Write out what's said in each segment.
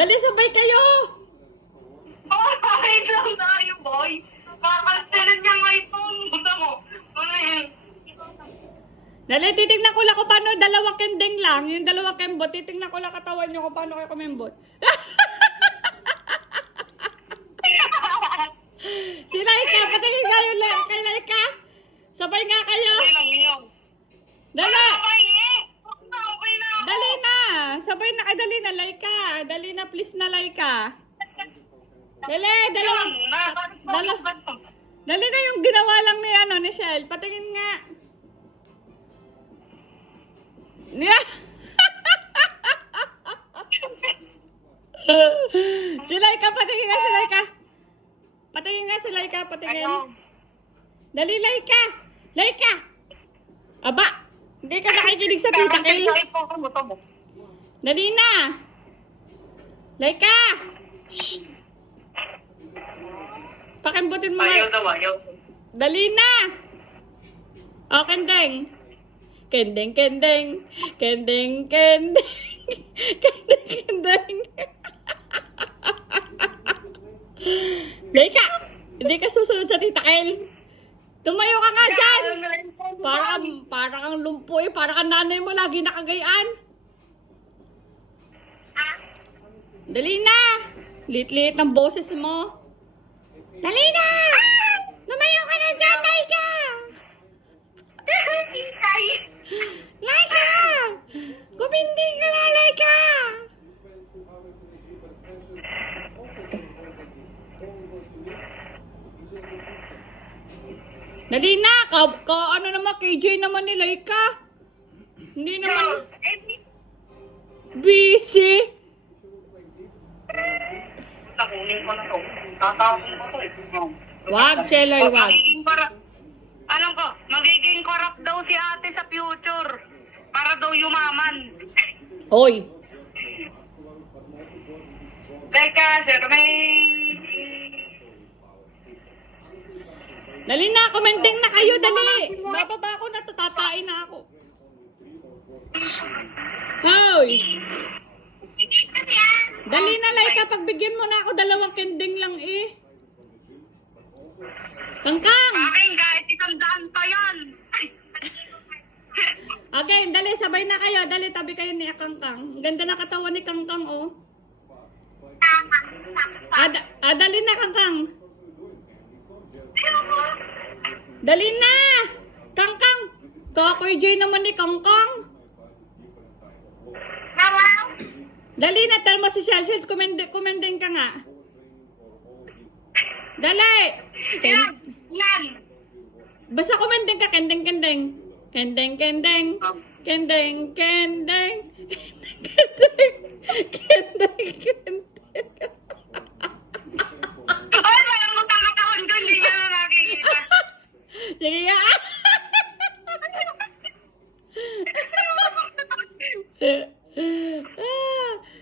Dali, sabay kayo! Oo, sakit lang tayo, boy. Kakancelan niya nga itong buta mo. Ano yun? Dali, titignan ko lang kung paano dalawang kendeng lang. Yung dalawang kembot, titignan ko lang katawan nyo kung paano kayo kumembot. Si Laika, patingin kayo kay Laika. Sabay nga kayo. Okay lang yun. Dali! Okay eh. Okay na ako. Dali na! Sabay na, dali na, Laika. Dali na, please na, Laika. Dali, dalawang... Dali na yung ginawa lang ni, ni Shell. Patingin nga. Yeah. Si Laika, patingin nga si Laika. Patingin nga si Laika, patingin. Dali, Laika. Laika! Aba, hindi ka nakikinig sa tita Kel. Dali na. Laika! Shh! Pakimbutin mo Ayaw nga. daw, ayaw. Dali na! O, kendeng. Kendeng, kendeng. Kendeng, kendeng. Kendeng, kendeng. Laika! Hindi ka susunod sa tita Kel. Tumayo ka nga dyan! Para kang lumpoy. Para kang nanay mo lagi nakagayaan. Dali na! Lit-lit ng boses mo. Dali na! Tumayo ka na dyan, Laika! Laika! Kuminding ka na, Laika! Dali na! Ano naman, KJ naman ni Laika? Hindi naman... Busy! Nakunin ko na to. Tatapin ko to eh. Wag, Cheloy, wag. Alam ko, magiging corrupt daw si ate sa future. Para daw yumaman. Hoy! Teka, sir, may... Dali na, commenting na kayo, dali! Bababa ako na, tatatain na ako. Hoy! Dali na, Laika, pagbigyan mo na ako, dalawang kending lang eh. Kangkang! Akin, kahit 100 pa yan. Okay, dali, sabay na kayo. Dali, tabi kayo ni Kangkang. Ang ganda na katawan ni Kangkang, oh. Dali na, Kangkang. Dali na! Kangkang! Kakoy Joy naman ni Kangkang. Dali na, tell mo si Shell. Kumending ka nga. Dali! Yan! Basta kumending ka, kendeng. Kendeng. Kendeng. Kendeng. Ay, walang magkakataon ko, hindi ka na nakikita. Sige nga.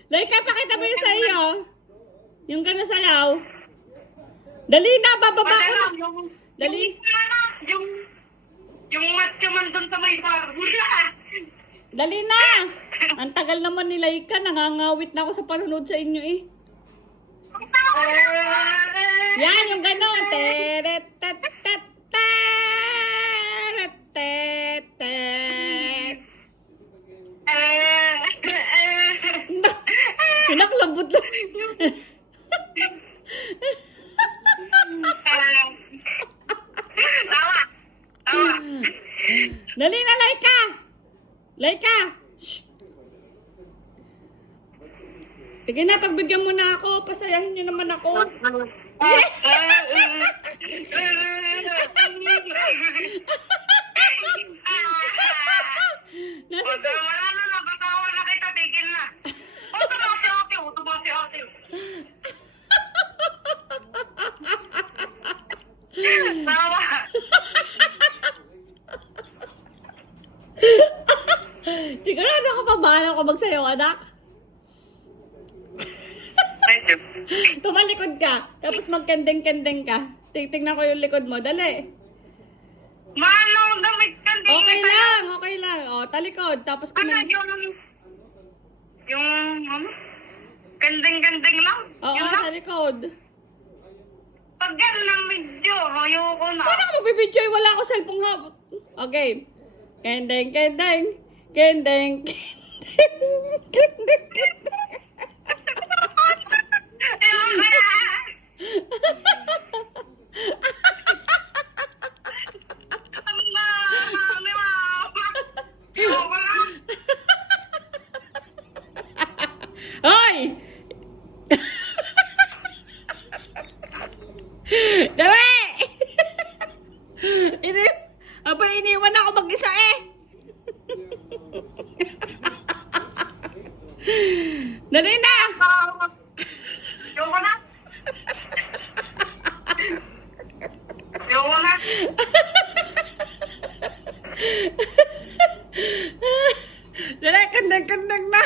Laika, pakita mo yung sa'yo. Yung gano'n sayaw. Dali na, bababa ko na. Dali. Yung macho man dun sa may bar. Dali na. Ang tagal naman ni Laika. Nangangawit na ako sa panunod sa inyo eh. Yan, yung gano'n. Pinaklambot lang. Tawa! Dali na, Laika. Laika. Shh. Sige na, pagbigyan mo na ako. Pasayahin niyo naman ako. Wala na, napatawa na kita, tigil na. Tumawa si ate, tumawa si ate. Tawa. Sigurado ka pa ba ako magsayaw, anak? Thank you. Tumalikod ka, tapos magkendeng-kendeng ka. Tingnan ko yung likod mo, dali. Mano, damit ka, hindi Okay kita- lang, okay lang. O, talikod, tapos Ano, kumend... yung ano? Ganding-ganding lang. Oo, Yun lang. sa likod. Pag gano'n ng medyo, ayoko na. Paano ako nagbibidyo? Wala ako cellphone habot. Okay. Kendeng, kendeng. Kendeng, kendeng. Ayoko na. Ano na? Ano na? Ayoko na. Hoy! Dali! Iniwan ako mag-isa eh. Dali na! Ayoko na. Ayoko na. Dali, kandang-kandang na.